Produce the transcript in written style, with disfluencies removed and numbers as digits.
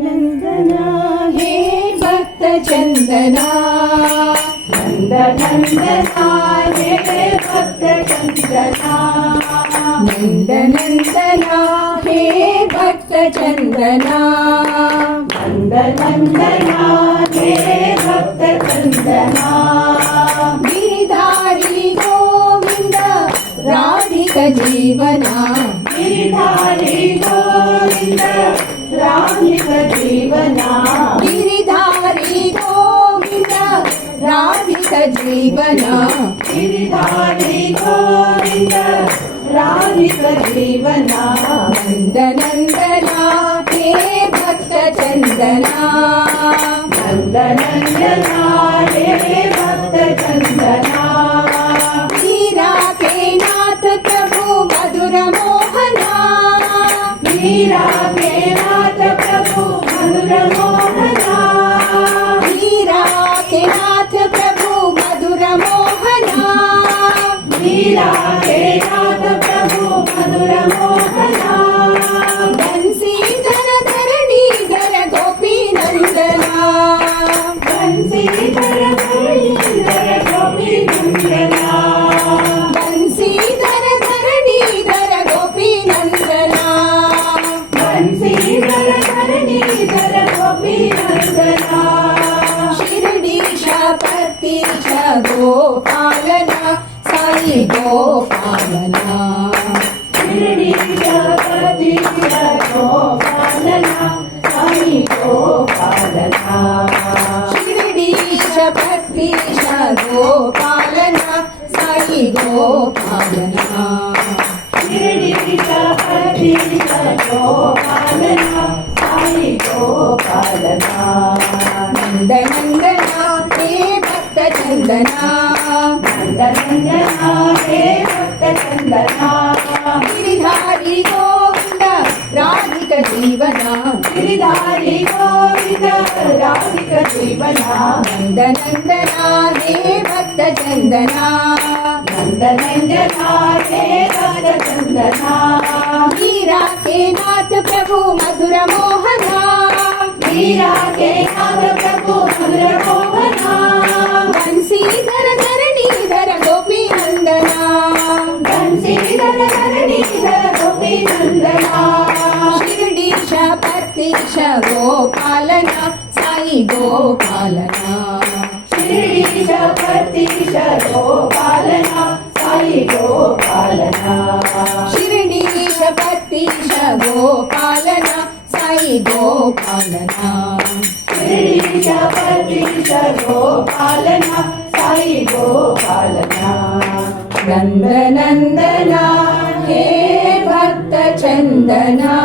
नंदना हे भक्त चंदना, नंद नंदना हे भक्त चंदना, नंद नंदना हे भक्त चंदना, नंद नंदना हे भक्त चंदना, गिरिधारी गोविंद राधिक जीवना, गिरिधारी गोविंद राधिक जीवना, गिरिधारी गोविंद राधिक जीवना, गिरिधारी गोविंद राधिक जीवना, नंद नंदना हे भक्त चंदना, नंद नंदना हे भक्त चंदना, मीरा के नाथ प्रभु मधुर मोहना, मीरा के नाथ प्रभु मधुर मोहना, मीरा के नाथ प्रभु मधुर मोहना, मीरा के नाथ प्रभु मधुर मोहना, बंसीधर धरणीधर गोपी नंदना, बंसीधर धरणीधर गोपी नंदना, बंसीधर धरणीधर गोपी नंदना, बंसीधर धरणीधर गोपी नंदना, शिरडीश पतीश गोपालना, साई गोपालना, शिरडीश पतीश गोपालना, साई गोपालना, शिरडीश पतीश गोपालना, साई गोपालना, शिरडीश पतीश गोपालना, साई गोपालना, नंद नंदना हे भक्त चंदना, नंद नंदना हे भक्त चंदना, गिरिधारी गोविंद राधिक जीवना, गिरिधारी गोविंद राधिक जीवना, नंद नंदना हे भक्त चंदना, नंद नंदना हे भक्त चंदना, मीरा के नाथ प्रभु मधुर मोहना, मीरा के नाथ प्रभु मधुर मोहना, बंसीधर धरणीधर गोपी नंदना, बंसीधर धरणीधर गोपी नंदना, शिरडीश पतीश गोपालना, साई गोपालना, शिरडीश पतीश गोपालना, साई गोपालना, शिरडीश पतीश गोपालना, साई गोपालना, शिरडीश पतीश गोपालना, साई गोपालना, नंद नंदना हे भक्त चंदना,